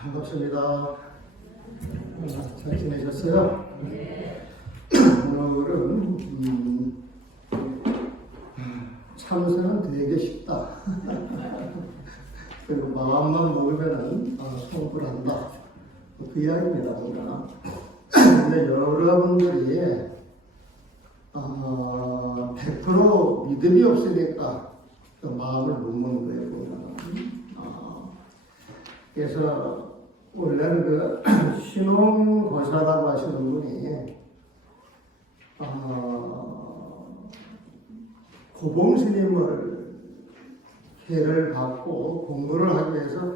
반갑습니다. 잘 지내셨어요? 오늘은 참선은 되게 쉽다. 그리고 마음만 먹으면은 성불한다. 그 이야기입니다. 근데 여러분들이 100% 믿음이 없으니까 그 마음을 못 먹는 거예요. 그래서 원래는 그 신홍거사라고 하시는 분이 고봉스님을 계를 받고 공부를 하기 위해서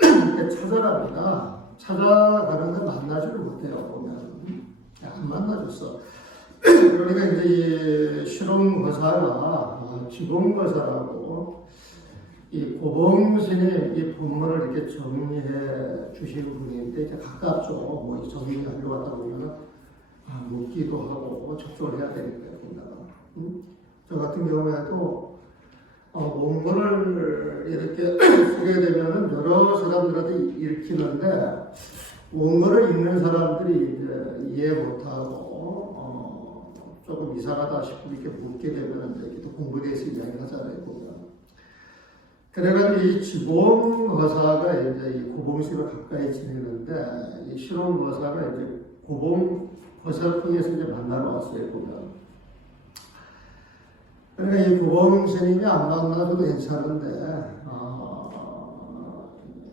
이렇게 찾아갑니다. 찾아가는데 만나지를 못해요. 보면 안 만나줬어. 그러니까 이제 이 신홍거사가 기봉거사라고 이 고봉스님 이 본문을 이렇게 정리해 주시는 분인데 이제 가깝죠. 뭐 정리하려고 왔다 보면 묻기도 하고 접촉을 해야 되니까요. 저 같은 경우에도 원문을 이렇게 쓰게 되면은 여러 사람들한테 읽히는데 원문을 읽는 사람들이 이제 이해 못하고 조금 이상하다 싶고 이렇게 묻게 되면 이제 또 공부에 대해서 이야기하잖아요. 보면. 그래가지고 이 지봉거사가 이제 이 고봉스님을 가까이 지내는데 이 신홍거사가 이제 고봉거사를 통해서 이제 만나러 왔어요. 보면. 그러니까 이 고봉스님이 안 만나도 괜찮은데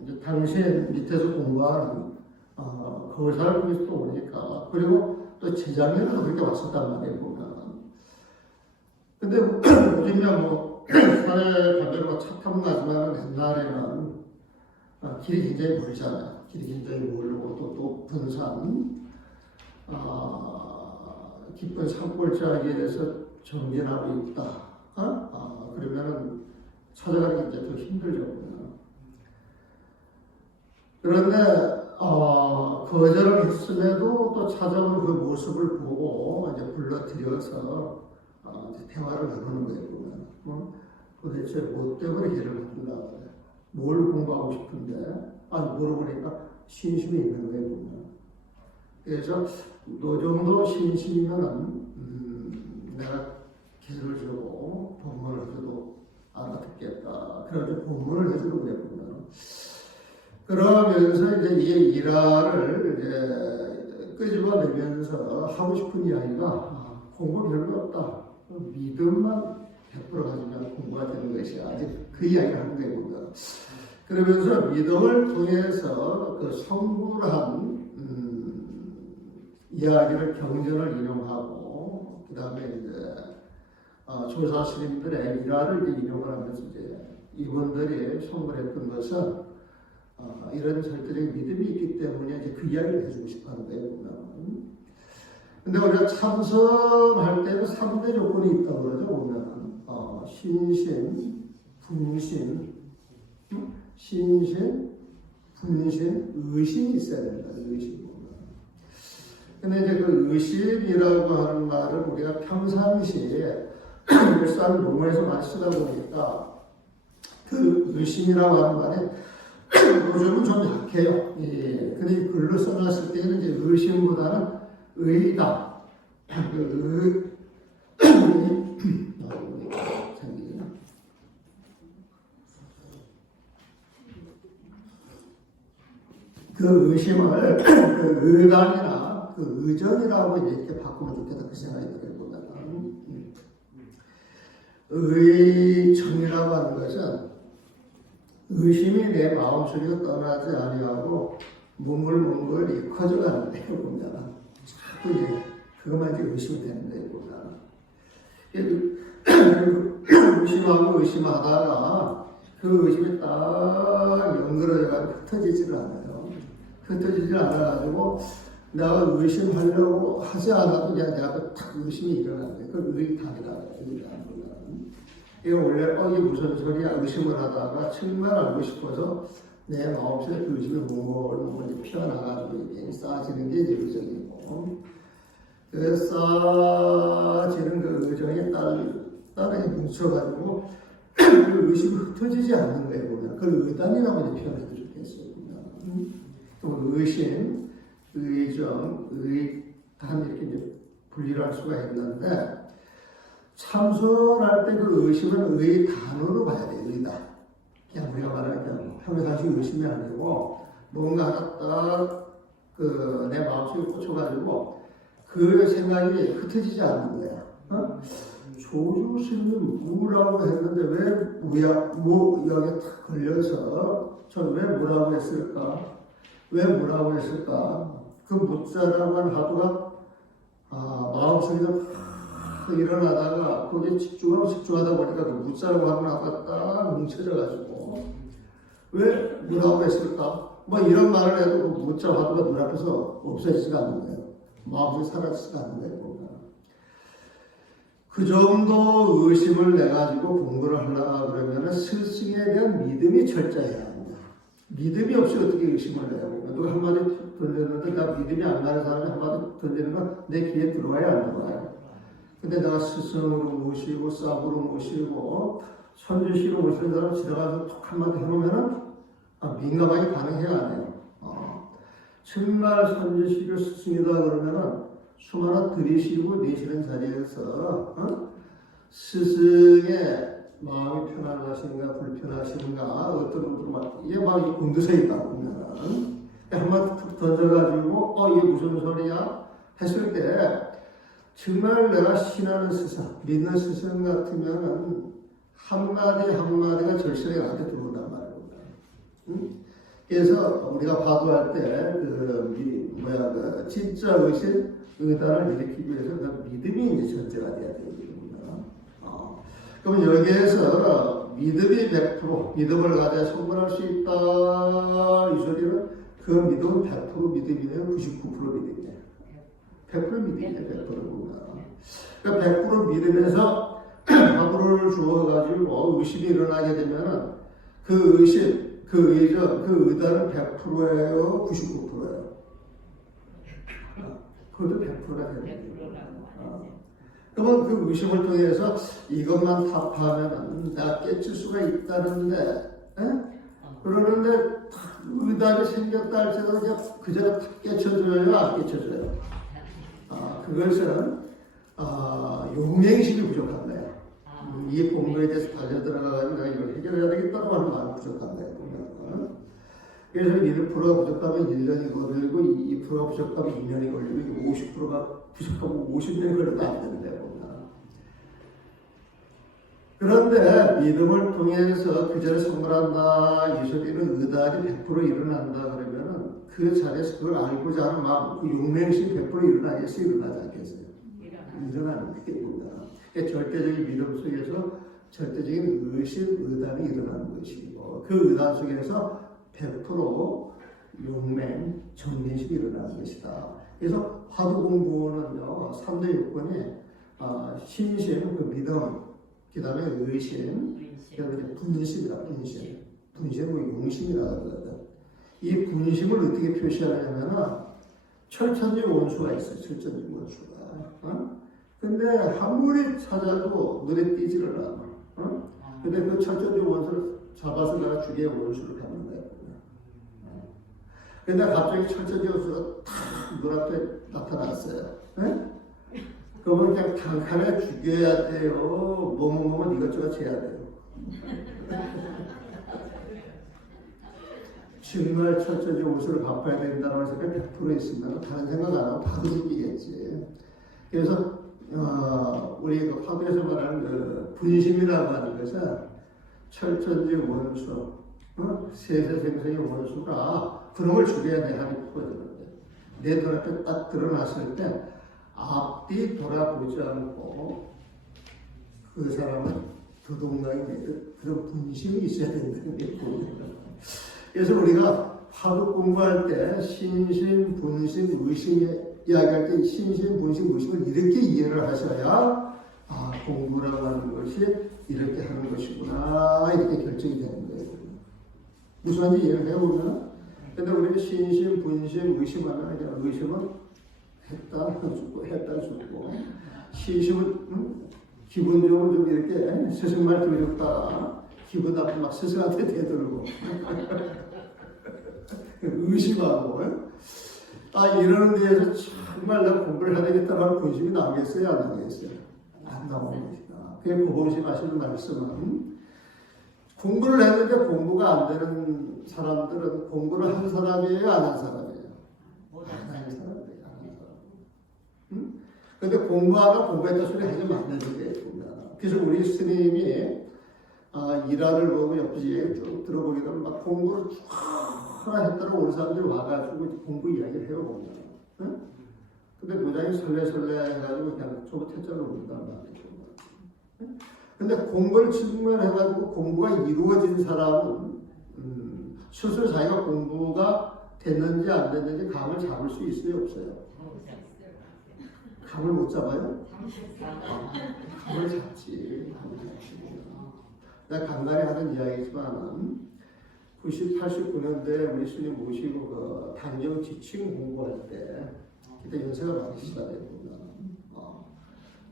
이제 당신 밑에서 공부하는 거사를 통해서 또 오니까 그리고 또 재작년에도 그렇게 왔었단 말이에요. 보면. 근데 우리면 뭐 산에 가면 차 타고 가지만 옛날에는 길이 굉장히 멀잖아요. 길이 굉장히 멀고 또 높은 산, 깊은 산골짜기에서 정진하고 있다. 그러면은 찾아가기 이제 더 힘들죠. 그런데 거절을 했음에도 또 찾아온 그 모습을 보고 이제 불러들여서 이제 대화를 나누는 거예요. 도대체 뭐 때문에 길을 바꾼다 그래? 뭘 공부하고 싶은데? 물어보니까 신심이 있는 거예요. 보면. 그래서 너 정도 신심이면은 내가 기회를 주고 본문을 해도 알아듣겠다. 그래서 본문을 해주는 거예요. 보면. 그러면서 이제 이 일화를 이제 끄집어내면서 하고 싶은 이야기가 공부 별로 없다. 믿음만 100% 가지면 공부가 되는 것이 아직 그 이야기를 하는 거예요. 보면. 그러면서 믿음을 통해서 그 성불한 이야기를 경전을 인용하고 그 다음에 이제 조사 스님들의 일화를 이제 인용을 하면서 이제 이분들이 성불했던 것은 이런 절대적인 믿음이 있기 때문에 이제 그 이야기를 해주고 싶어 하는 거예요. 보면. 근데 우리가 참선할 때는 3대 조건이 있다고 그러죠. 보면. 신신, 분신, 신신, 분신, 의심이 있어야 된다. 의심. 근데 이제 그 의심이라고 하는 말을 우리가 평상시에 일상 용어에서 많이 쓰다 보니까 그 의심이라고 하는 말이 요즘은 좀 약해요. 예. 근데 글로 써놨을 때는 이제 의심보다는 의다. 그 의심을 그 의단이나 그 의정이라고 이렇게 바꾸면 좋겠다 그 생각이 들어요. 의정이라고 하는 것은 의심이 내 마음속에 떠나지 아니하고 몽글몽글 커져가는 데요. 보면 자꾸 이제 그것만 이제 의심이 되는 데요. 보면 의심하고 의심하다가 그 의심이 딱 연결해가지고 흩어지지를 않아요. 흩어지지 않아가지고 내가 의심하려고 하지 않아도 그냥 내가 딱 의심이 일어나는 거예요. 그걸 의담이다. 이거 원래 이게 무슨 소리야? 의심을 하다가 정말 알고 싶어서 내 마음속에 그 의심이 몽골 피어나가지고 이게 쌓아지는 게 이제 의정이고 그 쌓아지는 그 의정이 따르게 뭉쳐가지고 그 의심이 흩어지지 않는 거예요. 보면 그걸 의단이라고 이제 표현해도 좋겠어요. 보면. 의심, 의정, 의단 이렇게 이제 분리를 할 수가 있는데 참선할 때 그 의심은 의단으로 봐야 돼요. 의단. 그냥 우리가 말하는 그냥 평상시 의심이 아니고 뭔가 하나 딱내 마음속에 꽂혀가지고 그 생각이 흩어지지 않는 거야. 어? 조주스님 무라고 했는데 왜 여기에 탁 걸려서 전 왜 무라고 했을까? 왜 무라고 했을까? 그 무자라고 하는 화두가 마음속에서 일어나다가 거기에 집중하다 보니까 그 무자라고 하는 화두가 딱 뭉쳐져가지고 왜 무라고 했을까? 뭐 이런 말을 해도 그 무자 화두가 눈앞에서 없어지지가 않는 거예요. 마음속에 사라지지가 않는 거예요. 그 정도 의심을 내가지고 공부를 하려고 그러면 스승에 대한 믿음이 철저해야 합니다. 믿음이 없이 어떻게 의심을 내요? 누가 한마디 던졌는데 나 믿음이 안 가는 사람이 한마디 던지는 건 내 귀에 들어와야 안 들어와요. 근데 내가 스승으로 모시고 싹으로 모시고 선주시로 모시는 사람 지나가서 툭 한마디 해놓으면은 민감하게 반응해야 안 해요. 정말 선주시로 스승이다 그러면은 수많은 들이쉬고 내쉬는 자리에서 스승의 마음이 편안하신가 불편하신가 어떤 분들은 막 이게 막 곤두서 있다 보면 한마디 툭 던져가지고 이게 무슨 소리야 했을 때 정말 내가 신하는 스승 믿는 스승 같으면 한마디 한마디가 절실하게 나한테 들어온단 말이에요. 그래서 우리가 파도할 때 진짜 의심 의단을 일으키기 위해서 믿음이 이제 전제가 돼야 되거든요. 그럼 여기에서 믿음이 100% 믿음을 가져야 성불할 수 있다 이 소리는 그 믿음은 100% 믿음이에요, 99% 믿음이에요. 100% 믿음이에요, 100%구나. 그러니까 100% 믿음에서 화두를 주어가지고 의심이 일어나게 되면은 그 의심, 그 의정, 그 의단은 100%예요, 99%예요. 그것도 100%가 되는 거예요. 그러면 그 의심을 통해서 이것만 타파하면 나 깨칠 수가 있다는데, 그러는데 의단이 생겼다 할지라도 그 전에 탁 깨쳐줘요, 안 깨쳐줘요? 그것은 용맹심이 부족한 거예요. 이 공부에 대해서 달려 들어가가지고 내가 이걸 해결해야 되겠다고 하는 마음이 부족한 거예요. 그래서 1%가 부족하면 1년이 걸리고 2%가 부족하면 2년이 걸리고 50%가 부족하면 50년이 걸려도 안 되는데요. 그런데 믿음을 통해서 그 전에 성불한다 이 소리는 의단이 100% 일어난다 그러면은 그 자리에서 그걸 알고자 하는 마음, 그 용맹심이 100% 일어나겠어요? 일어나지 않겠어요? 일어나는 그게 뭐냐? 절대적인 믿음 속에서 절대적인 의심, 의단이 일어나는 것이고 그 의단 속에서 100% 용맹, 정민심이 일어나는 것이다. 그래서 화두 공부는요, 3대 요건이 신심, 그 믿음, 그 다음에 의심, 그 다음에 분심이다, 분심. 분심은 용심이라고 그러거든. 이 분심을 어떻게 표시하냐면, 철천지 원수가 있어요, 철천지 원수가. 근데 아무리 찾아도 눈에 띄지를 않아. 근데 그 철천지 원수를 잡아서 내가 주기에 원수를 하는 거예요. 근데 갑자기 철저히 원수가 탁 눈앞에 나타났어요. 그러면 그냥 단칸에 죽여야 돼요. 뭐뭐 이것저것 해야 돼요. 정말 철저히 원수를 갚아야 된다는 생각이 100% 있으면 다른 생각 안 하고 바로 죽이겠지. 그래서 우리 그 화두에서 말하는 그 분심이라고 하는 것은 철천지 원수, 세세생생의 원수가 그놈을 죽여야 내 한이 풀어지는데 내 눈앞에 딱 드러났을 때 앞뒤 돌아보지 않고 그 사람은 도둑놈이 되듯 그런 분심이 있어야 된다는 게 보입니다. 그래서 우리가 화두 공부할 때 신심, 분심, 의심 이야기할 때 신심, 분심, 의심을 이렇게 이해를 하셔야 공부라고 하는 것이 이렇게 하는 것이구나 이렇게 결정이 되는 거예요. 무슨 말인지 이해를 해보면 근데 우리는 신심, 분심, 의심하면 그냥 의심은 했다 죽고 했다 죽고 신심은 기본적으로 좀 이렇게 스승말 들었다 기분 나쁘면 막 스승한테 대들고 의심하고 이러는 데에서 정말 내가 공부를 해야 되겠다는 본심이 나오겠어요? 안 나오겠어요? 안 나옵니다. 그게 고범심 하시는 말씀은 공부를 했는데 공부가 안 되는 사람들은 공부를 한 사람이에요? 안 한 사람이에요? 안 한 사람이에요. 근데 공부하다 공부했다 소리 하지 말는 게 그래서 우리 스님이 일화를 보고 옆에 쭉 들어보게 되면 막 공부를 쭉 하나 했다고 우리 사람들이 와가지고 공부 이야기를 해요 보면. 응? 근데 도장이 설레설레 해가지고 그냥 조부태자로 온단 말이죠. 응? 근데 공부를 직면해가지고 공부가 이루어진 사람은 스스로 자기가 공부가 됐는지 안 됐는지 감을 잡을 수 있어요 없어요? 감을 못 잡아요? 감을 잡지. 내가 간간히 하는 이야기지만 90, 89년대 우리 스님 모시고 그 단경 지칭 공부할 때 그때 연세가 많으시다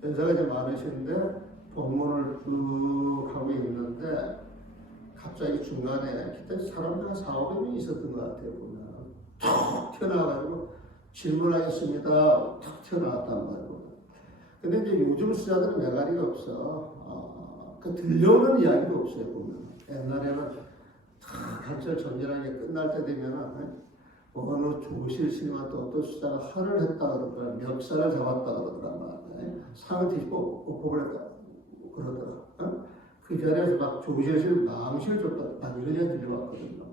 연세가 이제 많으시는데 법문을 쭉 하고 있는데 갑자기 중간에 그때 사람들 한 4, 500명 있었던 것 같아요 보면 툭 튀어나와가지고 질문하겠습니다. 탁 튀어나왔단 말이에요. 근데 이제 요즘 수자들은 매가리가 없어. 그 들려오는 이야기도 없어요, 보면. 옛날에는 간철 전진하게 끝날 때 되면은, 어느 조실 스님한테 어떤 수자가 화를 했다 그러더라. 멱살을 잡았다 그러더라. 상을 뒤집고 법을 했다 그러더라. 그 자리에서 막 조실 스님 망실 줬다. 이런 이야기 들려왔거든요.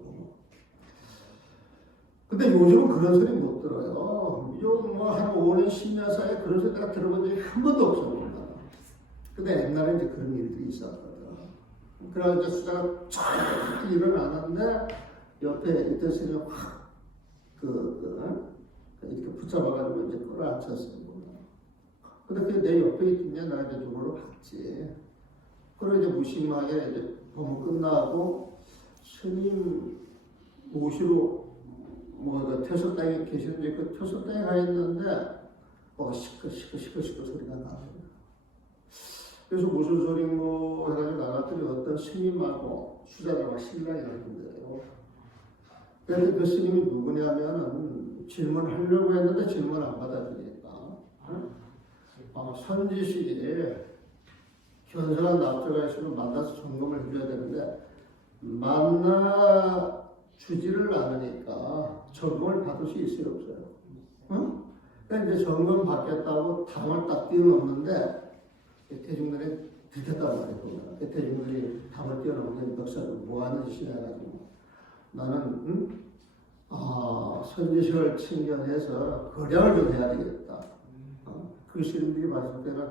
근데 요즘은 그런 소리 못 들어요. 요즘 한 5년, 10년 사이에 그런 소리 내가 들어본 적이 한 번도 없어요. 근데 옛날에 이제 그런 일들이 있었거든. 그래서 이제 수다가 쫙 일어나는데 옆에 있던 스님이 확 이렇게 붙잡아가지고 이제 끌어안혔어요. 근데 그게 내 옆에 있더니 나 이제 저걸로 봤지. 그리고 이제 무심하게 이제 법문 끝나고 스님 모시러 퇴소 땅에 계시는데 그 퇴소 땅에 가 있는데 시끌 소리가 나요. 그래서 무슨 소리고 해가지고 나갔더니 어떤 스님하고 수자가 신랑이 하는 거예요. 그런데 그 스님이 누구냐면은 질문하려고 했는데 질문 안 받아주니까 선지식이 견성한 납자가 있으면 만나서 점검을 해줘야 되는데 만나 주지를 않으니까 점검을 받을 수 있어요 없어요? 응? 그러니까 이제 점검 받겠다고 담을 딱 뛰어넘는데 대중들이 들켰단 말이에요. 대중들이 담을 뛰어넘는 멱살을 뭐 하는 짓이냐 해가지고 나는 선지식을 챙겨내서 거량을 좀 해야 되겠다. 그 스님들이 봤을 때는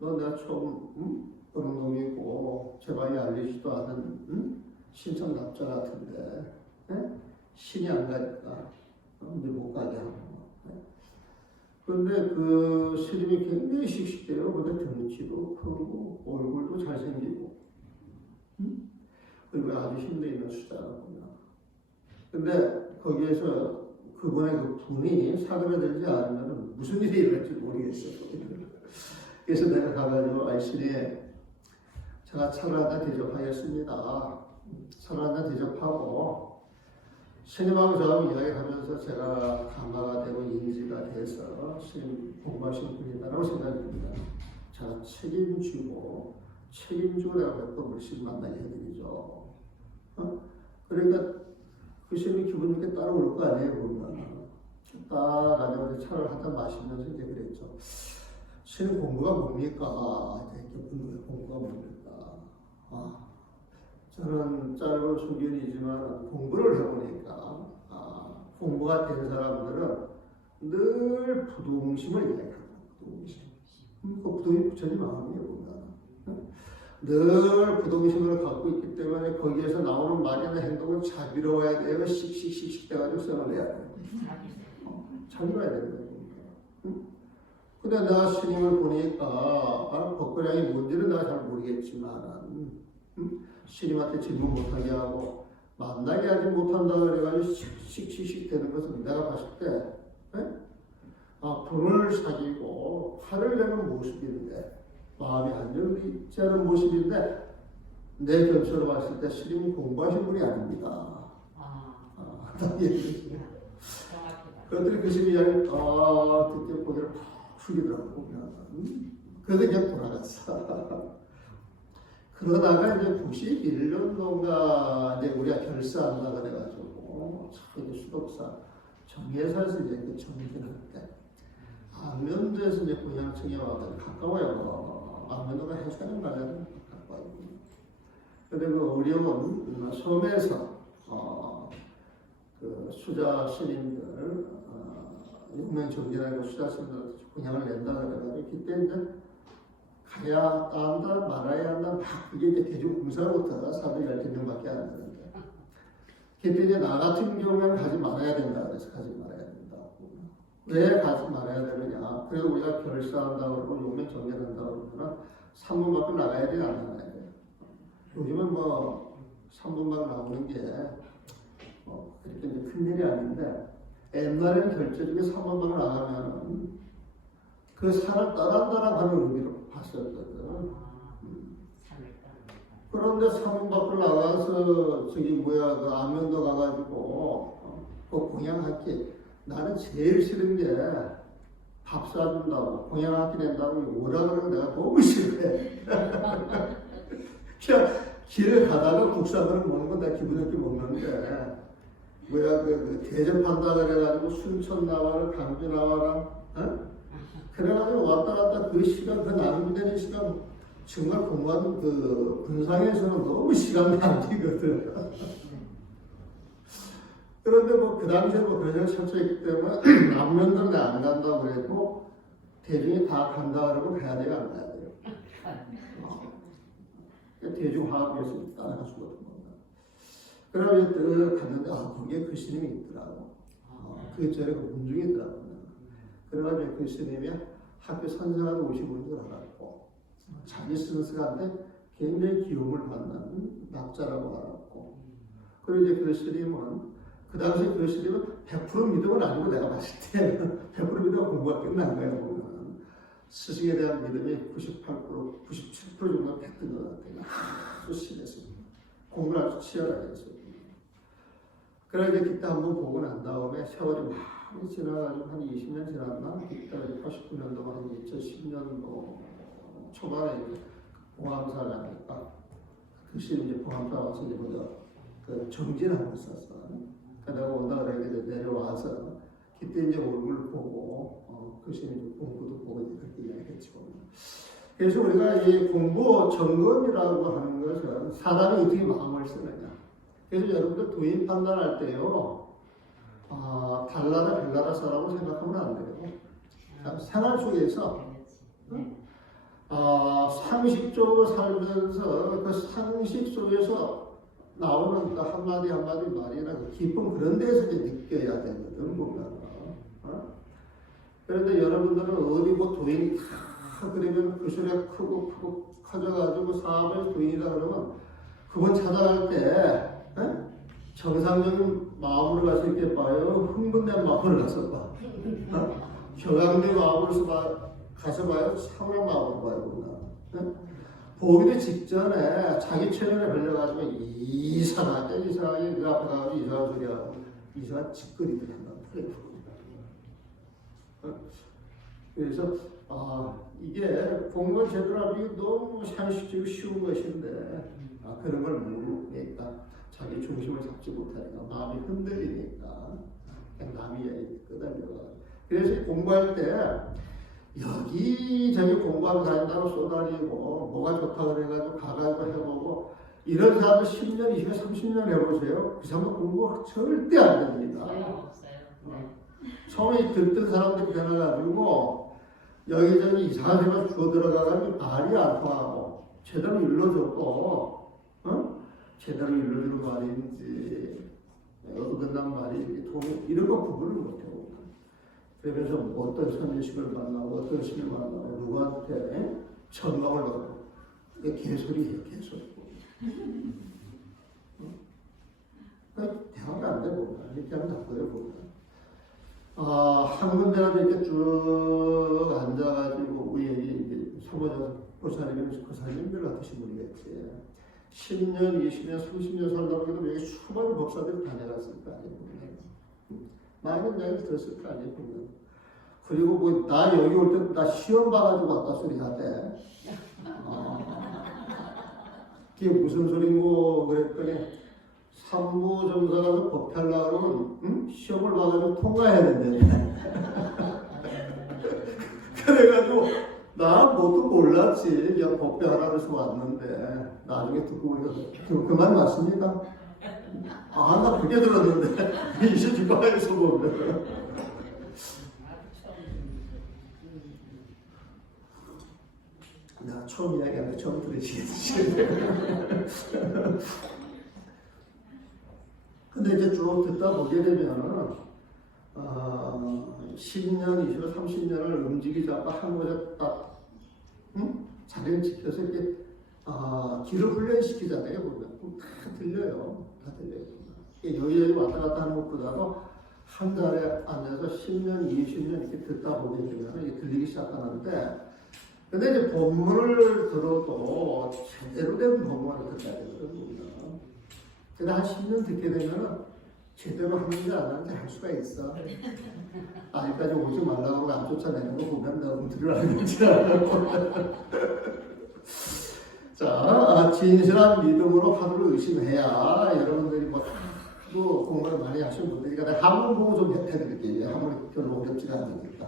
너 내가 처음 어느 놈이고 제발이 알리지도 않은 신청 납자 같은데 신이 안 가니까 늘 못 가게 하고. 그런데 그 스님이 굉장히 씩씩해요. 근데 덩치도 크고 얼굴도 잘생기고 그리고 아주 힘도 있는 수자라고요. 근데 거기에서 그분의 그 분이 사그라들지 않으면 무슨 일이 일어날지 모르겠어요. 그래서 내가 가가지고 아이스님 제가 차를 하나 대접하겠습니다. 차를 하나 대접하고 스님하고 저하고 이야기하면서 제가 감화가 되고 인지가 돼서 스님 공부하신 분이다라고 생각이 듭니다. 제가 책임지고 내가 몇 번 물씬 만나게 해드리죠. 그러니까 그 스님이 기분 좋게 따라올 거 아니에요, 보면. 딱 가자마자 차를 한잔 마시면서 이제 그랬죠. 스님 공부가 뭡니까? 이렇게 공부가 뭡니까? 저는 짧은 소견이지만 공부를 해보니까 공부가 된 사람들은 늘 부동심을 이야기합니다. 부동심. 그 부동이 부처님 마음이에요. 보면. 늘 부동심을 갖고 있기 때문에 거기에서 나오는 말이나 행동은 자비로워야 돼요. 씩씩씩 돼가지고 써을 내야 돼요. 자비로워야 되는 거예요. 근데 내가 스님을 보니까 법거량이 뭔지는 내가 잘 모르겠지만 스님한테 질문 못하게 하고 만나게 하지 못한다 그래가지고 씩씩씩 되는 것은 내가 봤을 때 분을 사귀고 화를 내는 모습인데 마음이 안정이 있지 않은 모습인데 내 견처로 봤을 때 스님은 공부하신 분이 아닙니다. 그것들이 그 시기 그때 고개를 푹 숙이더라고 보면. 그래서 그냥 돌아갔어. 그러다가 이제 91년도인가 이제 우리가 결사한다 그래가지고 저기 수덕사 정예사에서 이제 그 정진할 때 안면도에서 이제 고향청에 와가지고 가까워요. 안면도가 해수욕장 가려면 가까워요. 근데 그 어려운 섬에서 그 수자 스님들 용맹 정진하고 수자 스님들 고향을 낸다 그래가지고 그때 이제 가야 한다 말아야 한다 막 그게 이제 대중공사로부터 사람들이 10명밖에 안 되는데 그때 이제 나 같은 경우에는 가지 말아야 된다 그래서 가지 말아야 된다. 왜 가지 말아야 되느냐? 그래서 우리가 결사한다 그러고 용맹 정진한다 그러면 3분 밖에 나가야 되지 않나요? 요즘은 뭐 3분 밖에 나오는 게 그렇게 이제 큰일이 아닌데 옛날에는 결제 중에 3분 밖에 나가면 그 산을 따란따란 하는 의미로 봤었거든. 그런데 3분 밖을 나가서 그 안면도 가가지고 그 공양학기 나는 제일 싫은 게 밥 사준다고 공양학기 낸다고 오라 그러면 내가 너무 싫어해. 그냥 길을 가다가 국산을 먹는 건 내가 기분 좋게 먹는데 그 대접한다 그래가지고 순천 나와라 강주 나와라 그래가지고 왔다 갔다 그 시간, 그 낭비되는 시간, 정말 공부하는 그 군상에서는 너무 시간 낭비거든. 그런데 뭐 그 당시에 뭐 그런 철저했기 때문에 남면들은 안 간다고 그래도 대중이 다 간다 그러고 가야 돼요, 안 가야 돼요. 대중화합에서 따라갈 수가 없는 거야. 그러면 또 갔는데 거기에 그 스님이 있더라고. 그 절에 그 문중이 있더라고. 그래가지고 그 스님이 학교 선생을 오시는 줄 알았고 자기 쓰는 시간인데 굉장히 기움을 받는 낙자라고 알았고 그리고 이제 그 스님은 그 당시 그 스님은 100% 믿음은 아니고 내가 봤을 때 100% 믿음은 공부가 끝난 거야 보면 스승에 대한 믿음이 98% 97% 정도 됐던 것 같아요. 아주 심했습니다. 공부를 아주 치열하게 했어요. 그래서 이제 그때 한번 보고 난 다음에 세월이 많이 지나가지고 한 20년 지났나? 그때 89년도 한 2010년도 초반에 봉암사를 하니까 그 시즌 이제 봉암사 와서 이제 먼저 그 정진하고 있었어. 내가 온다 그래서 내려와서 그때 이제 얼굴을 보고 그 시즌 공부도 보고 이제 그렇게 이야기했지. 그래서 우리가 이 공부 점검이라고 하는 것은 사람이 어떻게 마음을 쓰느냐. 그래서 여러분들 도인 판단할 때요, 달나라 별나라 사람을 생각하면 안 돼요. 생활 속에서 상식적으로 살면서 그 상식 속에서 나오는 그 한마디 한마디 말이나 그 깊은 그런 데서 이제 느껴야 되거든, 보면. 그런데 여러분들은 어디 뭐 도인이 다 그러면 그 소리가 크고 커져가지고 사업의 도인이다 그러면 그분 찾아갈 때 정상적인 마음으로 가서 이렇게 봐요? 흥분된 마음으로 가서 봐? 경악된 마음으로 가서 봐요? 차분한 마음으로 봐요? 보기도 직전에 자기 체면에 걸려가지고 이상하게 그 앞에 가서 이상한 소리하고 이상한 짓거리들 한다고. 그래서 이게 공부를 제대로 하기 너무 상식적이고 쉬운 것인데 그런 걸 모르니까 자기 중심을 잡지 못하니까 마음이 흔들리니까 그냥 남이 끄달려가. 그래서 공부할 때 여기저기 공부하고 다닌다고 쏘다니고 뭐가 좋다고 그래가지고 가가지고 해보고 이런 사람들 10년, 20년, 30년 해보세요. 그 사람은 공부 절대 안 됩니다. 없어요. 처음에 듣던 사람들이 변해가지고 여기저기 이상한 데만 주워 들어가가지고 말이 안 통하고 제대로 일러줬고 제대로 일러주는 말인지 어긋난 말인지 이런 거 구분을 못하고 그러면서 어떤 선지식을 만나고 어떤 신을 만나고 누구한테 전망을 받고 이게 개소리예요, 개소리. 대화가 안 되고 이렇게 하면 나쁘게 보면 한 군데라도 이렇게 쭉 앉아가지고 우연히 이제 서보자 보살님이 고사님들 같으신 분이겠지. 10년, 20년, 30년 살다 보니까 여기 수많은 법사들이 다녀갔을 거 아니에요. 많은 이야기 들었을 거 아니에요. 그리고 뭐 나 여기 올 때 나 시험 봐가지고 왔다 소리 하대. 그게 무슨 소리고 그랬더니 산부점사가서 법하려고 그러면 시험을 봐가지고 통과해야 된대. 그래가지고 나 뭣도 몰랐지. 그냥 법대하라고 해서 왔는데 나중에 듣고 보니까 그 말 맞습니까? 나 그게 들었는데 26과에서 보면 나 처음 이야기하면 처음 들으시겠지. 근데 이제 쭉 듣다 보게 되면은 10년, 20년, 30년을 움직이자고 한 곳에 딱 자리를 지켜서 이렇게 길을 훈련시키잖아요. 보면 다 들려요. 다 들려요. 여기저기 왔다 갔다 하는 것보다도 한 자리에 앉아서 10년, 20년 이렇게 듣다 보게 되면 이게 들리기 시작하는데 근데 이제 법문을 들어도 제대로 된 법문을 듣어야 되거든요. 근데 한 10년 듣게 되면 제대로 하는지 안 하는지 할 수가 있어. 아직까지 오지 말라고 안 쫓아내는 거 보면 너무 들으라는 거지. 자, 진실한 믿음으로 하루를 의심해야 여러분들이 뭐 하도 공부를 많이 하시는 분들이니까 내가 한문 보고 좀 해드릴게요. 한문이 별로 어렵지가 않으니까.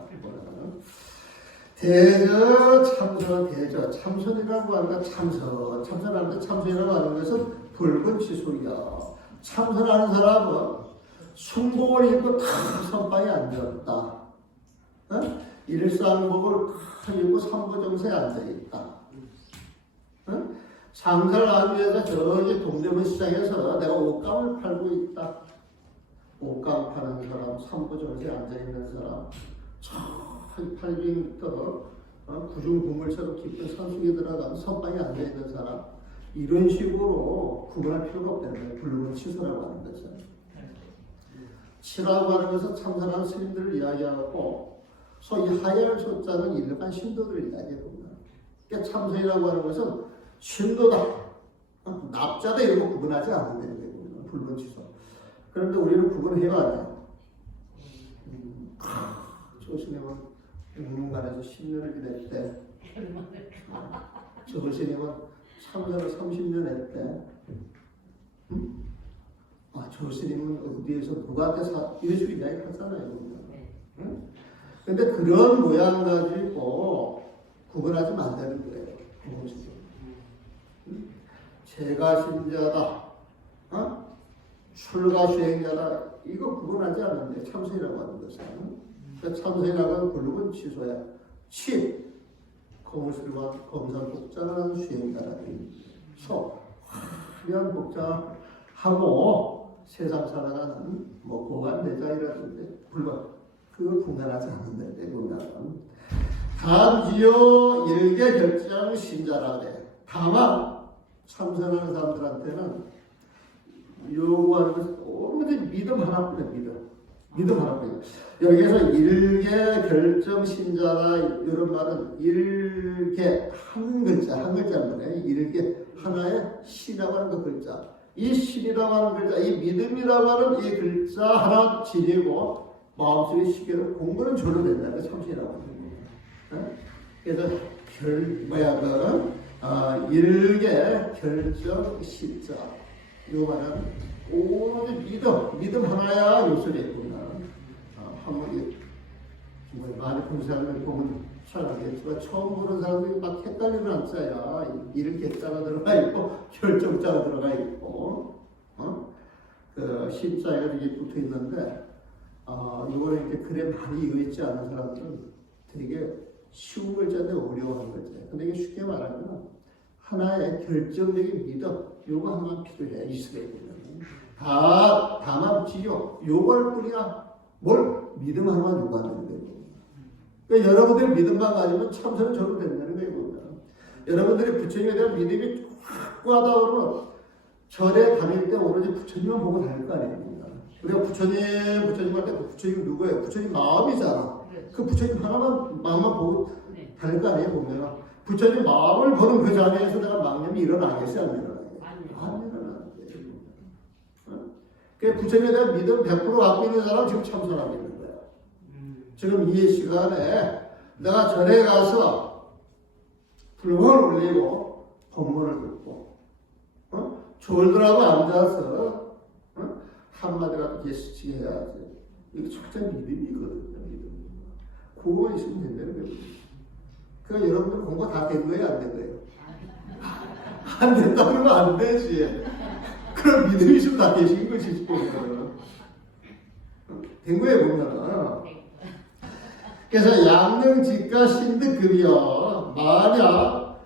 대저 참선 대저 참선이라고 하는 건 참선하는데 참선이라고 하는 것은 붉은 지속이야. 참선하는 사람은 순복을 입고 다 선방에 앉았다. 어? 일상복을 다 입고 삼보정사에 앉아있다. 어? 장사를 하기 위해서 저기 동대문 시장에서 내가 옷감을 팔고 있다. 옷감 파는 사람, 삼보정사에 앉아있는 사람, 한 800m 구중 국물처럼 깊은 산속에 들어가서 선방에 앉아있는 사람, 이런 식으로 구분할 필요가 없다는 거예요. 붉은 치소라고 하는 것은. 치라고 하는 것은 참선하는 스님들을 이야기하고, 소위 하열 소자는 일반 신도들을 이야기합니다. 그러니까 참선이라고 하는 것은 신도다, 납자다 이런 거 구분하지 않는다는 거예요. 붉은 치소. 그런데 우리는 구분해야 돼요. 저 스님은 육문관에서 10년을 지냈대. 저 스님은 참선을 30년 했대. 저 스님은 어디에서 누구한테 이런 식으로 이야기 하잖아요. 근데 그런 모양 가지고 구분하지 말자는 거예요. 제가 신자다, 출가 수행자다, 이거 구분하지 않는데 참선이라고 하는 것은. 참선이라고 하는 붉은 치소야. 거무술관 검산 복장하는 수행자라는 화려한 복장하고 세상 살아가는 고관 대장이라든지 그걸 분간하지 않는데 보면 단지요 일개 결정 신자라 그래. 다만 참선하는 사람들한테는 요구하는 것은 오로지 믿음 하나뿐이야. 믿음 하나뿐이야. 여기에서 일개 결정 신자라 이런 말은 일개 한 글자인데 일개 하나의 신이라고 하는 그 글자. 이 신이라고 하는 글자, 이 믿음이라고 하는 이 글자 하나 지니고 마음속에 시계로 공부는 절로 된다는 게 참신이라고 하는 거예요. 그래서 일개 결정 신자. 요 말은 오로지 믿음 하나야 요소리 있구나. 한번 많이 본 사람들 보면 잘 알겠지만 처음 보는 사람들이 막 헷갈리는 한자야. 일개자가 들어가 있고 결정자가 들어가 있고 그 신자가 이렇게 붙어 있는데 이거를 이렇게 글에 많이 이어있지 않은 사람들은 되게 쉬운 글자인데 어려워하는 글자. 근데 이게 쉽게 말하면 하나의 결정적인 믿음 요거 하나 필요해. 이스라엘은 다만 지요 요걸 뿐이야. 뭘 믿음 하나만 요구하는 거예요. 그러니까 여러분들이 믿음만 가지면 참선은 저로 된다는 거예요. 여러분들이 부처님에 대한 믿음이 확고하다 그러면 절에 다닐 때 오로지 부처님만 보고 다닐 거 아닙니까? 우리가 부처님 할 때 그 부처님 누구예요? 부처님 마음이잖아. 그 부처님 하나만 마음만 보고 다닐 거 아니에요. 보면 부처님 마음을 보는 그 자리에서 내가 망념이 일어나겠어요? 안 일어나요? 안 일어나는데. 그 부처님에 대한 믿음 100% 갖고 있는 사람 지금 참선하고 있는 거야. 지금 이 시간에 내가 절에 가서 불공을 올리고 법문을 듣고 졸들하고 앉아서 한마디라도 예수치게 해야지. 이거 철저한 믿음이거든요. 믿음. 그거만 있으면 된다는 거예요. 그러니까 여러분들 공부 다 된 거예요? 안 된 거예요? 안 된다 그러면 안 되지. 그럼 믿음이 있으면 다 되신 것이지 보면. 된 거예요 보면은. 그래서 양능직가 신득급이요. 만약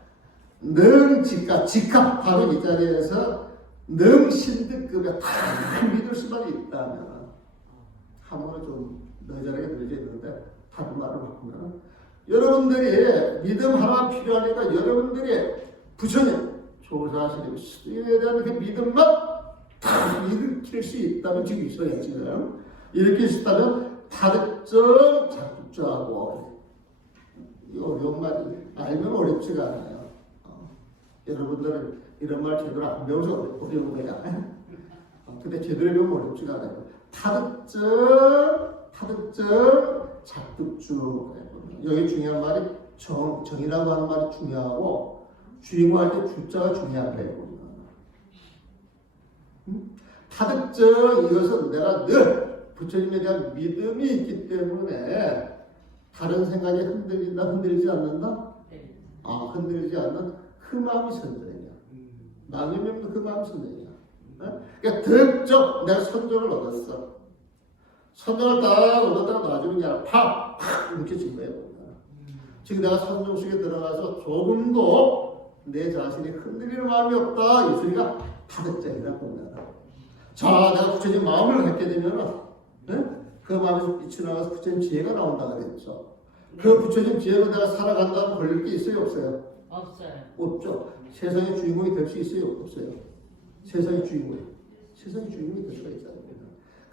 능직가 직합 바로 이 자리에서 능신득급에 다 믿을 수만 있다면 한 번은 좀 너절하게 들려져 있는데 다른 말을 바꾸면 여러분들이 믿음 하나 필요하니까 여러분들이 부처님 조사스님 스님에 대한 그 믿음만 다 일으킬 수 있다면 지금 있어야지. 일으킬 수 있다면 다득점 작득점하고 이 어려운 말이 알면 어렵지가 않아요. 여러분들은 이런 말 제대로 안 배워서 어려운 거야. 근데 제대로 배우면 어렵지가 않아요. 타득점 작득주. 여기 중요한 말이 정이라고 하는 말이 중요하고 주인공할 때 주자가 중요한 거예요. 타득점 이것은 내가 늘 부처님에 대한 믿음이 있기 때문에 다른 생각이 흔들린다 흔들리지 않는다? 흔들리지 않는 그 마음이 선정이야. 마음이 없는 그 마음이 선정이야. 그러니까 득점 내가 선정을 얻었어. 선정을 딱 얻었다가 나중에 그냥 팍 움켜진 거예요. 지금 내가 선정 속에 들어가서 조금도 내 자신이 흔들리는 마음이 없다. 이 소리가 타득점이라고 봅니다. 자, 내가 부처님 마음을 갖게 되면 그 마음에서 빛이 나가서 부처님 지혜가 나온다 그랬죠. 그 부처님 지혜로 내가 살아간다면 걸릴 게 있어요? 없어요? 없어요. 없죠. 세상의 주인공이 될 수 있어요? 없어요? 세상의 주인공이 될 수가 있잖아요.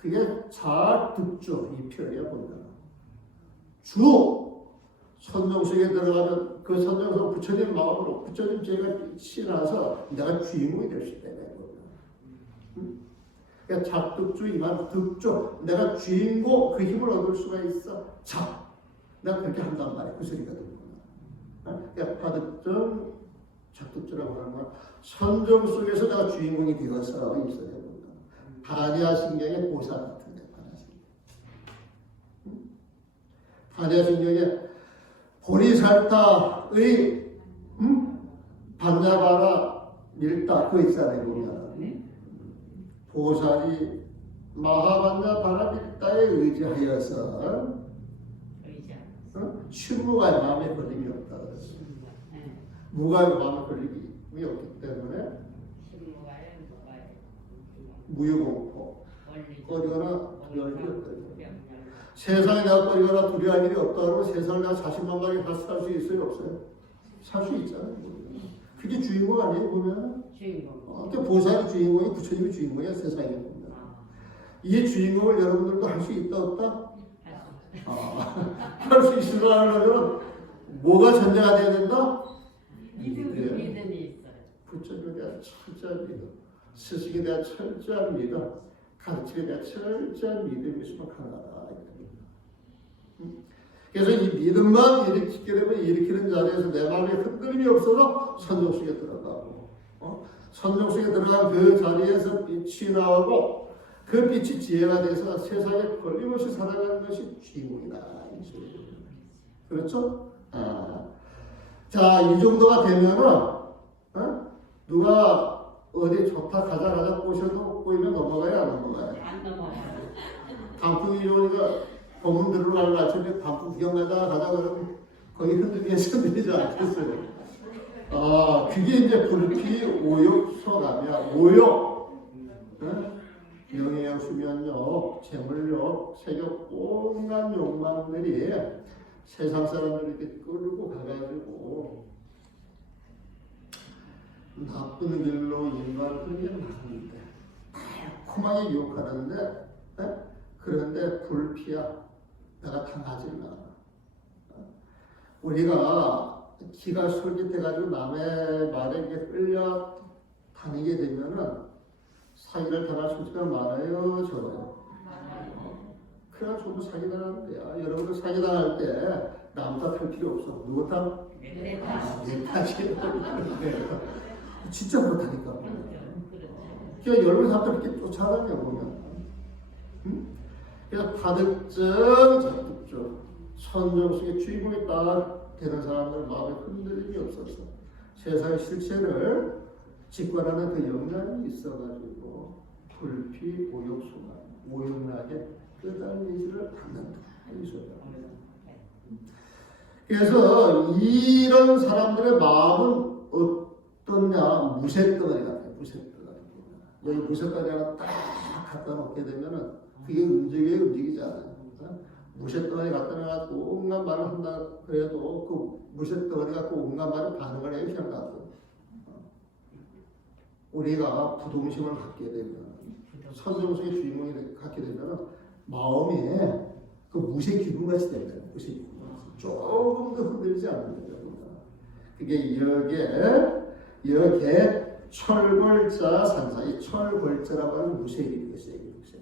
그게 자득주 이 표현이야 본다. 주 선정 속에 들어가면 그 선정에서 부처님 마음으로 부처님 지혜가 빛이 나서 내가 주인공이 될 수 있다. 그러니까 작득주 이만 득주 내가 주인공 그 힘을 얻을 수가 있어. 자, 내가 그렇게 한단 말이야. 그 소리가 들리구나. 그러니까 파득점 작득주라고 하는 건 선정 속에서 내가 주인공이 되어서 있어야 된다. 반야신경의 보사 같은데 반야신경의 보리살타의 반야바라 밀다 그거 있잖아요. 보면 보살이 마하반야 바라밀다에 의지하여서 신무가의 마음에 걸림이 없다 그랬어. 무가의 마음에 걸림이 없기 때문에 무유공포 꺼리거나 두려울 일이 없다. 세상에 내가 꺼리거나 두려울 일이 없다 그러면 세상을 내가 자신만만하게 다 살 수 있어요? 없어요? 살 수 있잖아요. 그게 주인공 아니에요 보면? 주인공. 그러니까 보살이 주인공이 부처님이 주인공이야 세상에 보면. 이 주인공을 여러분들도 할 수 있다 없다? 할 수 있으려 하려면 뭐가 전제가 돼야 된다? 믿음이 있어요. 부처님에 대한 철저한 믿음, 스승에 대한 철저한 믿음, 가르침에 대한 철저한 믿음이 있으면 가능하다. 그래서 이 믿음만 일으키게 되면 일으키는 자리에서 내 마음에 흔들림이 없어서 선정 속에 들어가고 선정 속에 들어간 그 자리에서 빛이 나오고 그 빛이 지혜가 돼서 세상에 걸림없이 살아가는 것이 주인공이다. 그렇죠? 자, 이 정도가 되면은 누가 어디 좋다 가자 꼬셔도 꼬이면 넘어가요? 안 넘어가요? 안 넘어가요. 단풍이 좋으니까 법문 들으러 가는 아침에 단풍 구경 가자 그러면 거기 흔들리면서 되지 않겠어요? 그게 이제 불피 오욕 소감이야. 오욕. 명예욕, 수면욕, 재물욕, 색욕, 온갖 욕망들이 세상 사람들을 이렇게 끌고 가가지고 나쁜 길로 인도하는 그런 게 많은데 달콤하게 유혹하는데 그런데 불피야. 내가 당하지 마. 우리가 기가 솔깃해가지고 남의 말에 끌려 다니게 되면은 사기를 당할 소지가 많아요, 적어요. 그냥 전부 사기당하는 거야. 여러분들 사기당할 때 남 탓할 필요 없어. 누구 탓? 내 탓. 내 탓이. 진짜 그렇다니까. 그렇죠. 그러니까 여러분 사람들 이렇게 쫓아다녀 보면. 응? 그래서 다득증, 적득증, 선정 속에 주인공이 딱 되는 사람들 마음에 흔들림이 없어서 세상의 실체를 직관하는 그 역량이 있어가지고 불피, 오욕수가 오욕나게 끄달리지를 않는다. 이 소리야. 그래서 이런 사람들의 마음은 어떠냐? 무쇠덩어리 같아요. 무쇠덩어리. 여기 무쇠덩어리 하나 딱 갖다 놓게 되면은 그게 움직이지 않아요. 무쇠덩어리 갖다 놔갖고 온갖 말을 한다 그래도 그 무쇠덩어리 갖고 온갖 말을 반응을 해요. 그냥 갖고. 우리가 부동심을 갖게 되면 선정성의 주인공이 갖게 되면 마음에 그 무쇠 기둥같이 됩니다. 무쇠 기둥. 조금 더 흔들리지 않는 거죠. 그게 여기에 철골자 산사, 이 철골자라고 하는 무쇠기둥이 있어요.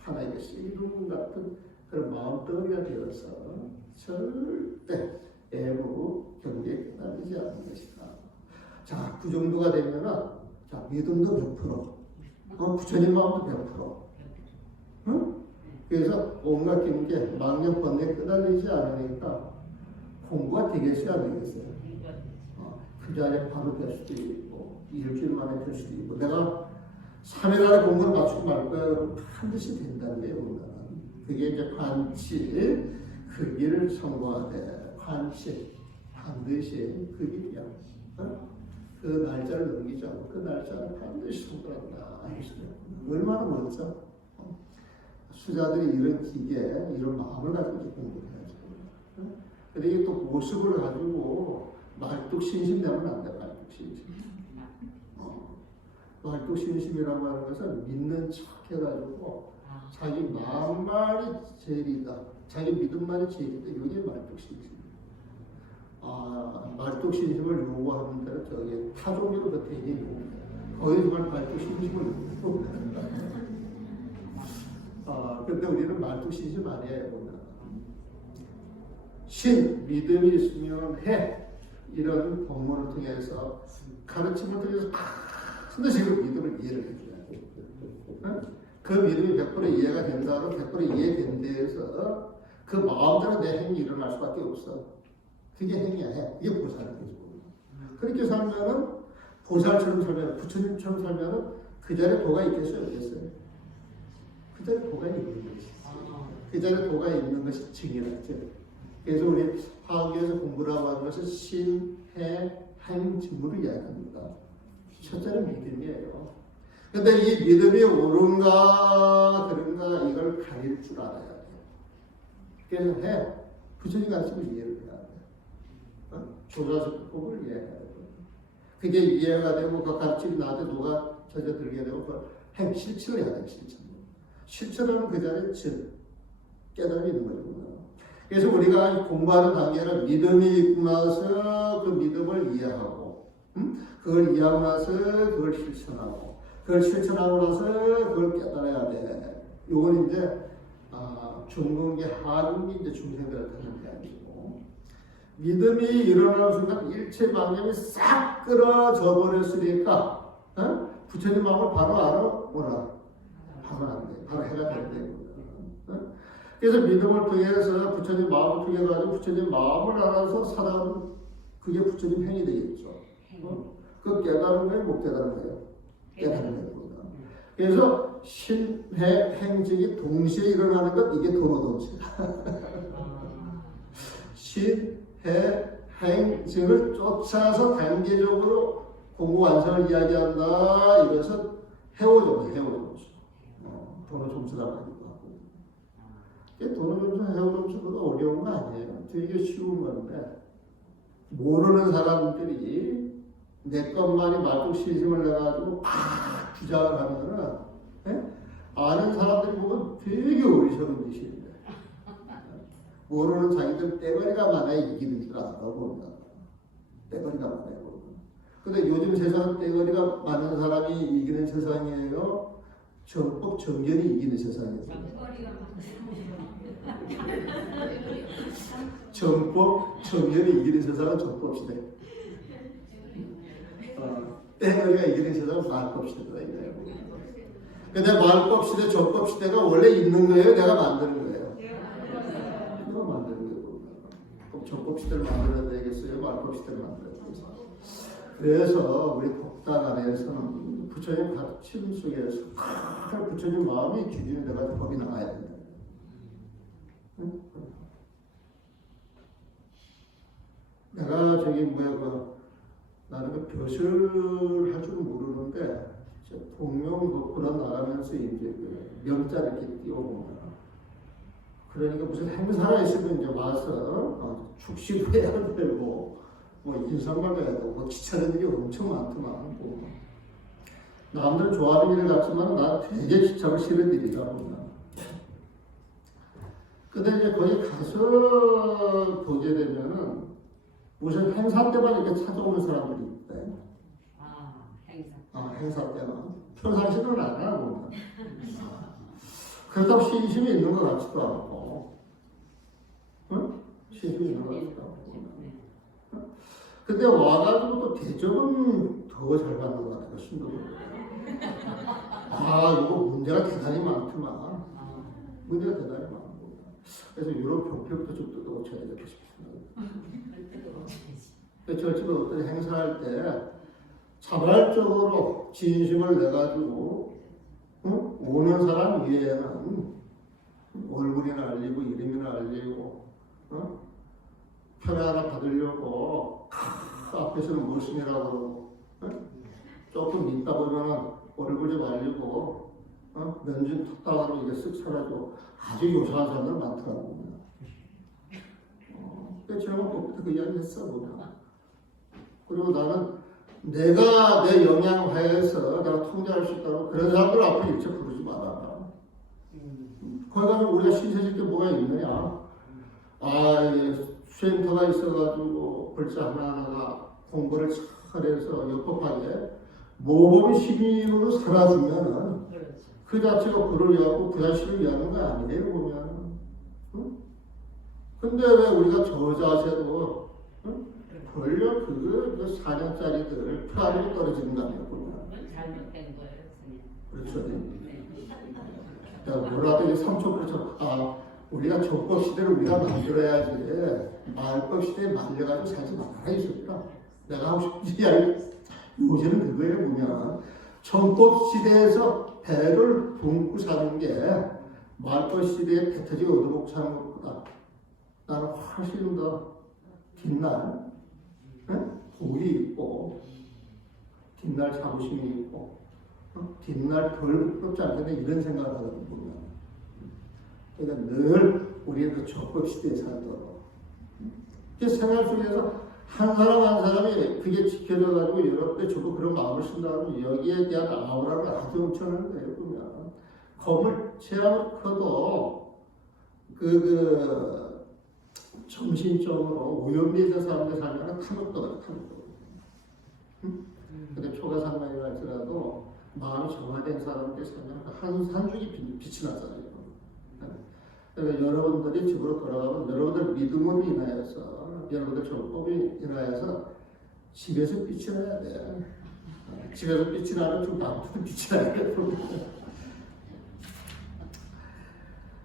하나의 기둥 같은 그런 마음덩어리가 되어서 절대 애무 경계에 끝나지 않는 것이다. 자, 그 정도가 되면은 자, 믿음도 100%, 부처님 마음도 100%. 응? 그래서 온갖 경계, 망령 번뇌에 끄달리지 않으니까 공부가 되겠어요, 안 되겠어요? 그 자리에 바로 될 수도 있고, 일주일 만에 될 수도 있고, 내가 3일 안에 공부를 맞추고 말 거야. 반드시 된다는 게 뭔가. 그게 이제 관치, 그 길을 성공하되, 관치, 반드시 그 길이야. 그 날짜를 넘기지 않고, 그 날짜를 반드시 성공한다. 얼마나 멋져? 수자들이 이런 기계, 이런 마음을 가지고 공부를 해야죠. 근데 이게 또 모습을 가지고 말뚝신심 내면 안 돼, 말뚝신심. 말뚝신심이라고 하는 것은 믿는 척 해가지고 자기 마음만이 제일이다, 자기 믿음만이 제일이다, 이게 말뚝신심. 말뚝신심을 요구하는 데는 저기 타종교로 그 대개입니다. 거의 정말 말뚝신심을 요구합니다. 근데 우리는 말뚝신심 아니에요. 신, 믿음이 있으면 해. 이런 본문을 통해서 가르침을 통해서 반드시 그 믿음을 이해를 해줘야 돼. 그 믿음이 100% 이해가 된다고 100% 이해된 데에서 그 마음대로 내 행위 일어날 수밖에 없어. 그게 행위야, 해. 이게 보살인 거죠. 그렇게 살면은 보살처럼 살면, 부처님처럼 살면은 그 자리에 도가 있겠어요, 없겠어요? 그 자리에 도가 있는 것이. 그 자리에 도가 있는 것이 증이라죠. 그래서 우리 화학에서 공부라고 하는 것은 신, 해, 행, 직무를 이야기합니다. 첫째는 믿음이에요. 근데 이 믿음이 옳은가 그런가 이걸 가릴 줄 알아야 돼요. 그래서 해, 부처님 가르침을 이해를 해야 돼요. 조사적법을 이해해야 돼요. 그게 이해가 되고 그 가르침이 나한테 누가 젖어들게 되고 그 행, 실천을 해야 돼요. 실천하는 그 자리에 깨달음이 있는 거죠. 그래서 우리가 공부하는 단계는 믿음이 있고 나서 그 믿음을 이해하고, 그걸 이해하고 나서 그걸 실천하고, 그걸 실천하고 나서 그걸 깨달아야 돼. 요건 이제 중근계, 하근계 이제 중생들한테 하는 이야기고, 믿음이 일어나는 순간 일체 방향이 싹 끌어져 버렸으니까, 부처님 마음을 바로 알아, 뭐라? 바로 안 돼. 바로 해가 된대. 그래서 믿음을 통해서 부처님 마음을 통해 가지고 부처님 마음을 알아서 살아가는 그게 부처님 행이 되겠죠. 그 깨달은 거예요, 못 깨달은 거예요? 깨달은 거예요. 그래서 신해 행직이 동시에 일어나는 것, 이게 도노동시다. 신해 행직을 쫓아서 단계적으로 공부 완성을 이야기한다. 이것은 해오점수, 해오점수. 도노점수라고 합니다. 도노점수, 해오점수보다 어려운 거 아니에요. 되게 쉬운 건데 모르는 사람들이 내 것만이 말뚝신심을 내가지고 주장을 하면은 아는 사람들이 보면 되게 어리석은 짓인데 모르는 자기들 떼거리가 많아야 이기는 줄 알아. 봅니다. 떼거리가 많아요. 근데 요즘 세상은 떼거리가 많은 사람이 이기는 세상이에요. 정법 정견이 이기는 세상이에요. 정법 정견이 이기는 세상은 정법 시대. 떼거리가 이기는 세상은 말법 시대다 이거예요. 근데 말법 시대, 정법 시대가 원래 있는 거예요? 내가 만드는 거예요? 내가 만드는 거예요. 그럼 정법 시대를 만들어야 되겠어요? 말법 시대를 만들어야 되겠어요? 그래서 우리 법당 안에서는 부처님 가르침 속에서 부처님 마음이 기준이 돼가지고 법이 나와야 된다. 응? 내가 저기 나는 그 벼슬 할 줄은 모르는데 동명 보러 나가면서 이제 그 명자 이렇게 띄워보면 그러니까 무슨 행사가 있으면 이제 와서 축식을 해야 되고 뭐 인사만 해야 되고 뭐 귀찮은 일이 엄청 많더만 남들은 좋아하는 일을 같지만 난 되게 귀찮고 싫은 일이다 보면 근데 이제 거기 가서 보게 되면은 무슨 행사 때만 이렇게 찾아오는 사람들이 있대. 행사 때만. 평상시는 안 하고. 그렇다고 신심이 있는 것 같지도 않고. 응? 신심이 있는 것 같지도 않고. 근데 와가지고 또 대접은 더 잘 받는 것 같아요, 신도들. 이거 문제가 대단히 많구만. 문제가 대단히 많고. 그래서 유럽 병폐부터 좀 뜯어고쳐야 되겠다 싶습니다. 절집에 어떤 행사할 때 자발적으로 진심을 내가지고 오는 사람 위에는 얼굴이나 알리고 이름이나 알리고 표를 하나 받으려고 앞에서는 무엇이라고 그러고 조금 있다 보면은 얼굴 좀 알리고 면준 툭탁하고 이게 쓱 사라지고 아주 요상한 사람들 많더라고요. 지난번 그때부터 그 이야기 했어 보면. 그리고 나는 내가 내 영향하에서 내가 통제할 수 있다고 그런 사람들 앞에 일체 부르지 마라. 거기 가면 우리가 신세질 게 뭐가 있느냐. 쉼터가 있어가지고 글자 하나하나가 공부를 잘해서 역법하게 모범 시민으로 살아주면은 그 자체가 그를 위하고 그 자신을 위하는 거 아니에요 보면. 근데 왜 우리가 저 자세도 권력 그 4년짜리들 프라이로 떨어지는 거 아니에요 보면. 잘못된 거예요. 그렇죠. 뭐라도 3초 우리가 정법 시대를 우리가 만들어야지 말법 시대에 말려가지고 살지 말아야 있었다. 내가 하고 싶은 이야기 요새는 그거예요 보면. 정법 시대에서 배를 굶고 사는 게 말법 시대에 배 터지고 얻어먹고 사는 것보다 나는 훨씬 더 뒷날 복이 있고 뒷날 자부심이 있고 뒷날 덜 부끄럽지 않겠네 이런 생각을 하거든 보면. 그러니까 늘 우리는 그 정법 시대에 살도록 생활 속에서 한 사람 한 사람이 그게 지켜져가지고 여러 때 저도 그런 마음을 쓴다면 여기에 대한 아우라를 아주 엄청난 거예요 보면. 검을 체험을 커도 정신적으로 오염되는 사람들 살면 타격도가 타격도. 근데 초가상관이 할지라도 마음이 정화된 사람들 살면 한 줄기 빛이 나잖아요. 그러니까 여러분들이 집으로 돌아가면 여러분들 믿음으로 인하여서 여러분들 정법이 인하여서 집에서 빛이 나야 돼. 집에서 빛이 나면 좀 나부터 빛이 나야 돼.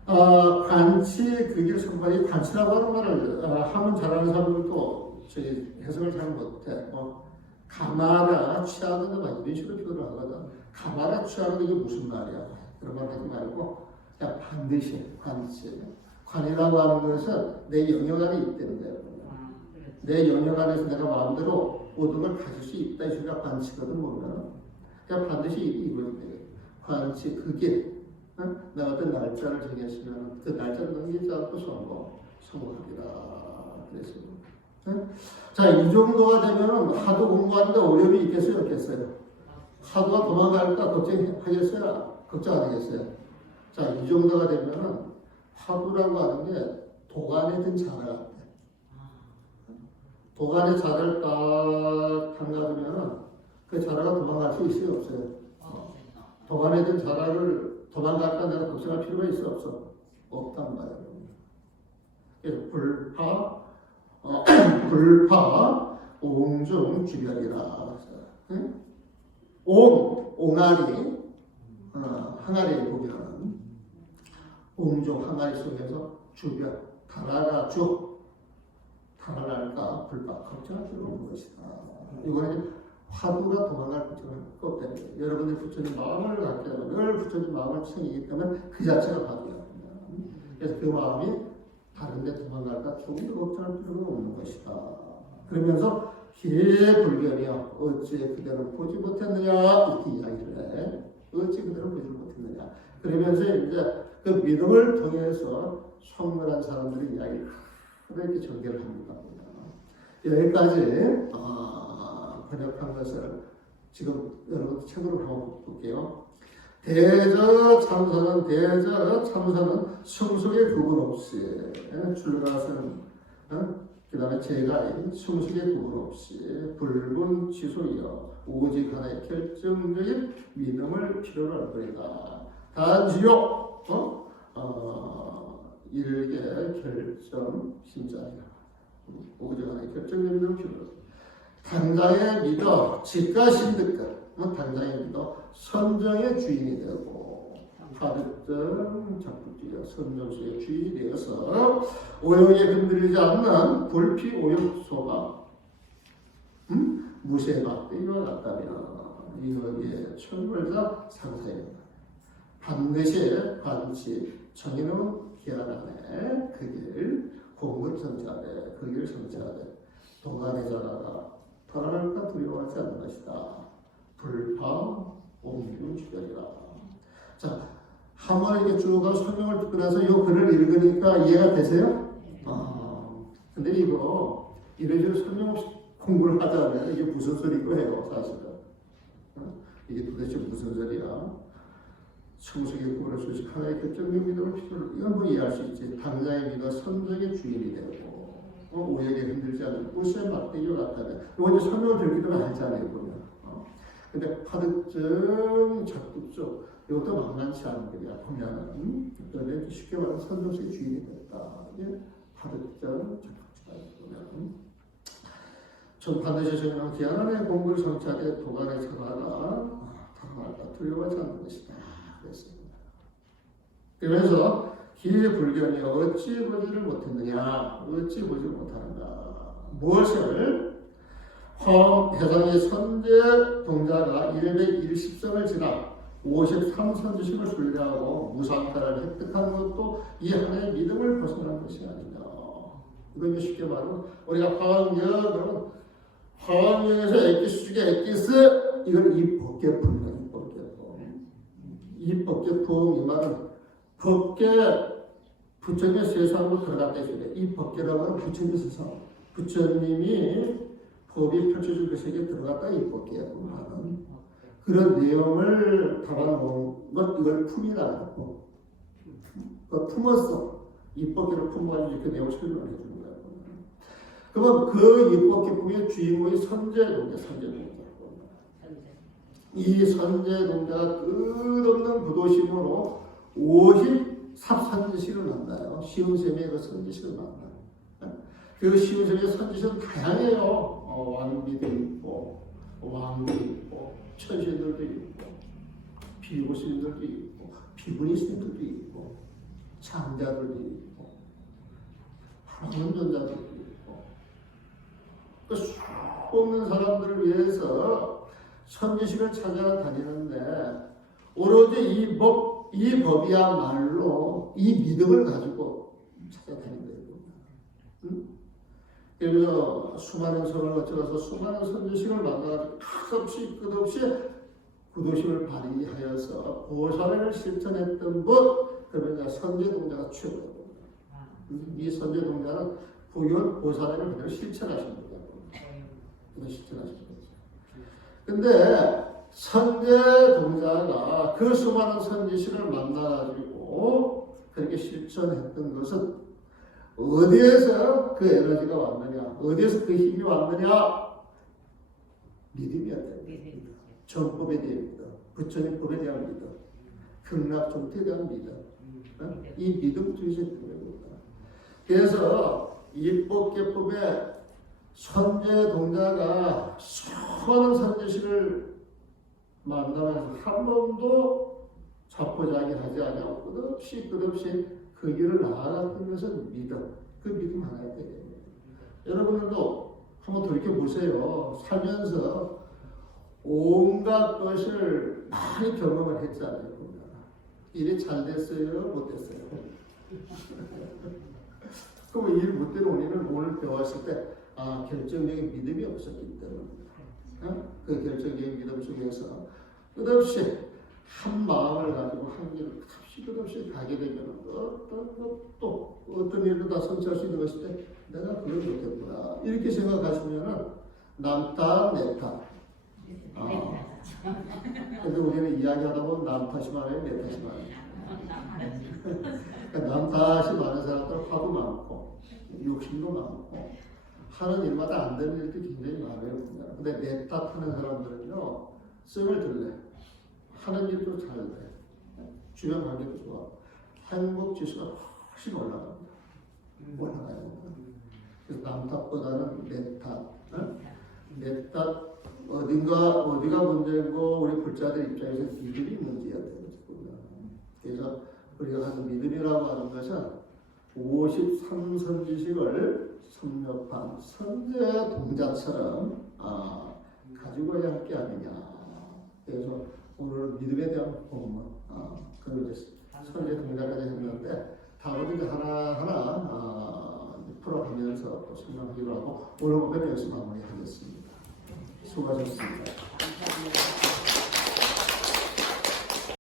관치 그게 상관이 관치라고 하는 말을 하면 잘하는 사람들도 저희 해석을 잘 못해. 가마라 취하거나 막 이런 식으로 표현을 하거든. 가마라 취하거나 이게 무슨 말이야? 그런 말 하지 말고 그냥 반드시 관치. 관이라고 하는 것은 내 영역 안에 있다는 거예요. 내 영역 안에서 내가 마음대로 모든 걸 가질 수 있다. 이 소리가 관치거든 보면. 그냥 반드시 이거야. 관치 그게 내가 어떤 날짜를 정했으면 그 날짜를 넘기지 않고 성공합니다. 그래서 자, 이 정도가 되면은 하도 공부하는데 어려움이 있겠어요, 없겠어요? 하도가 도망갈까 걱정하겠어요? 걱정 안 하겠어요? 자, 이 정도가 되면은 하도라고 하는 게 도관에 든 자가 같아. 도간의 자를 딱 담가두면 그 자라가 도망갈 수 있어요, 없어요? 도간에 든 자라를 도망갈까 내가 걱정할 필요가 있어, 없어? 없단 말이에요. 그래서 불파, 옹중 주변이라. 응? 옹알이, 항아리에 보면 옹중 항아리 속에서 주변, 달아날까 불파 걱정할 필요 없는 것이다. 이거는 화두가 도망갈 걱정은 없다는 거예요. 여러분들 부처님 마음을 갖게 되면 늘 부처님 마음을 챙기기 때문에 그 자체가 화두야. 그래서 그 마음이 다른데 도망갈까 조금 더 걱정할 필요가 없는 것이다. 그러면서 기회불견이여 어찌 그대는 보지 못했느냐 이렇게 이야기를 해. 어찌 그대는 보지 못했느냐. 그러면서 이제 그 믿음을 통해서 성불한 사람들의 이야기를 이렇게 전개를 합니다. 여기까지 번역한 것을 지금 여러분 책으로 한번 볼게요. 대저 참선은 성숙의 구분 없이 출가선 그 다음에 제가인 성숙의 구분 없이 불분 지소이여 오직 하나의 결정적인 믿음을 필요로 할 것이다. 단지요 일개 결정 신자이라 오직 하나의 결정적인 믿음을 필요로 할 것이다. 당장에 믿어 직가신득가 당장에 믿어 선정의 주인이 되고 파득정 작품주의 선정수의 주인이 되어서 오용에 흔들리지 않는 불피 오용소가 무쇠막대기와 같다면 이거기에 천벌자 상사입니다. 반드시 반치 정해놓은 기한 안에 그 길 공을 성취하되 그 길을 성취하되 도간의 자라가 달아날까 두려워하지 않는 것이다. 불파 옹중 주변이라. 자, 한번 이렇게 쭉 설명을 듣고 나서 이 글을 읽으니까 이해가 되세요? 근데 이거 이래저래 설명 없이 공부를 하자면 이게 무슨 소리고 해요, 사실은. 이게 도대체 무슨 소리야? 성숙의 구원을 소식 하나의 결정적 믿음을 필요로 이건 뭐 이해할 수 있지. 당장의 믿어 선정의 주인이 되고 오역에 흔들지 않는 꽃의 막대기와 같다면 이거 이제 설명을 들기도 알잖아요, 보면. 근데 파득증 적극적 이것도 만만치 않은 거야. 보면은 그런데 쉽게 말하면 선정수의 주인이 됐다. 이게 파득증 적극적이다. 보면 전 반드시 저희는 기한안의 공부를 성취하되 도간의 천하가 다만다 두려워하지 않는 것이다. 그랬습니다. 그러면서 기회불견이 어찌 보지를 못했느냐, 어찌 보지 못하는가. 무엇을 해상의 선제 동자가 110선을 지나 53선지식을 순례하고 무상타를 획득한 것도 이 하나의 믿음을 벗어난 것이 아니냐. 이건 쉽게 말하면 우리가 화왕역에서 액기수 중에 액기스 이건 입법계품이야. 입법계품 이 말은 법계 부처님의 세상으로 들어갔다 했어요. 이 법계라고 하는 부처님의 세상. 부처님이 법이 펼쳐질 그 세계에 들어갔다 이 법계라고 하는 그런 내용을 담아놓은 것 이걸 품이라고 하고 그 품었어. 이 법계를 품어가지고 그 내용을 설명을 해주는 거야. 그러면 그 입법계품의 주인공이 선제동자. 이 선제동자가 끝없는 부도심으로 50삽선지식을 만나요. 시운쌤의 그 선지식을 만나요. 그 시운쌤의 선지식은 다양해요. 왕비도 있고, 왕도 있고, 천신들도 있고, 비고스님들도 있고, 비구니스님들도 있고, 장자들도 있고, 하나문전자들도 있고, 그 수없는 사람들을 위해서 선지식을 찾아다니는데 오로지 이 법이야말로 이 믿음을 가지고 찾아다니는 거예요. 응? 그래서 수많은 성을 거쳐가서 수많은 선지식을 만나서 끝없이 구도심을 발휘하여서 보살을 실천했던 것 그러면 선제동자가 최고예요. 이 선제동자는 부연 보살을 그대로 실천하신 거예요. 실천하신 거죠. 근데 선제동자가 그 수많은 선지식을 만나가지고 그렇게 실천했던 것은 어디에서 그 에너지가 왔느냐? 어디에서 그 힘이 왔느냐? 믿음이었다. 정법에 대한 믿음, 부처님법에 대한 믿음, 극락정토에 대한 믿음. 이 믿음 중심이 됩니다. 그래서 입법계법에 선제 동자가 수많은 선제식을 만나면서 한 번도 자포자기하지 않고 끝없이 그 길을 나아갔던 것은 믿음. 그 믿음 하나에 되겠네요. 여러분들도 한번 돌이켜보세요. 살면서 온갖 것을 많이 경험을 했잖아요. 일이 잘 됐어요? 못 됐어요? 그럼 일 못된 원인을 오늘 배웠을 때 결정적인 믿음이 없었기 때문입니다. 그 결정적인 믿음 속에서 끝없이 한 마음을 가지고 한 길을 끝없이 가게 되면 어떤 일도 다 성취할 수 있는 것일 때 내가 그걸 못했구나 이렇게 생각하시면 남 탓, 내 탓. 근데 우리는 이야기하다 보면 남 탓이 많아요, 내 탓이 많아요. 남 탓이 많은 사람들은 화도 많고 욕심도 많고 하는 일마다 안 되는 일도 굉장히 많아요. 근데 내 탓하는 사람들은요 씀을 들래. 하는 일도 잘 돼. 주변 관계도 좋아. 행복 지수가 훨씬 올라갑니다. 올라가요. 그래서 남 탓보다는 내 탓. 내 탓 어디가 문제고 우리 불자들 입장에서 믿음이 문제야 되거든요. 그래서 우리가 하는 믿음이라고 하는 것은 53선지식을 섭렵한 선제 동자처럼 가지고 해야 할 게 아니냐. 그래서 오늘 믿음에 대한 본문 그리고 이제 선제 동자까지 했는데 다음은 이제 하나하나 풀어가면서 또 설명하기로 하고 오늘 보면 여기서 마무리하겠습니다. 수고하셨습니다. 감사합니다.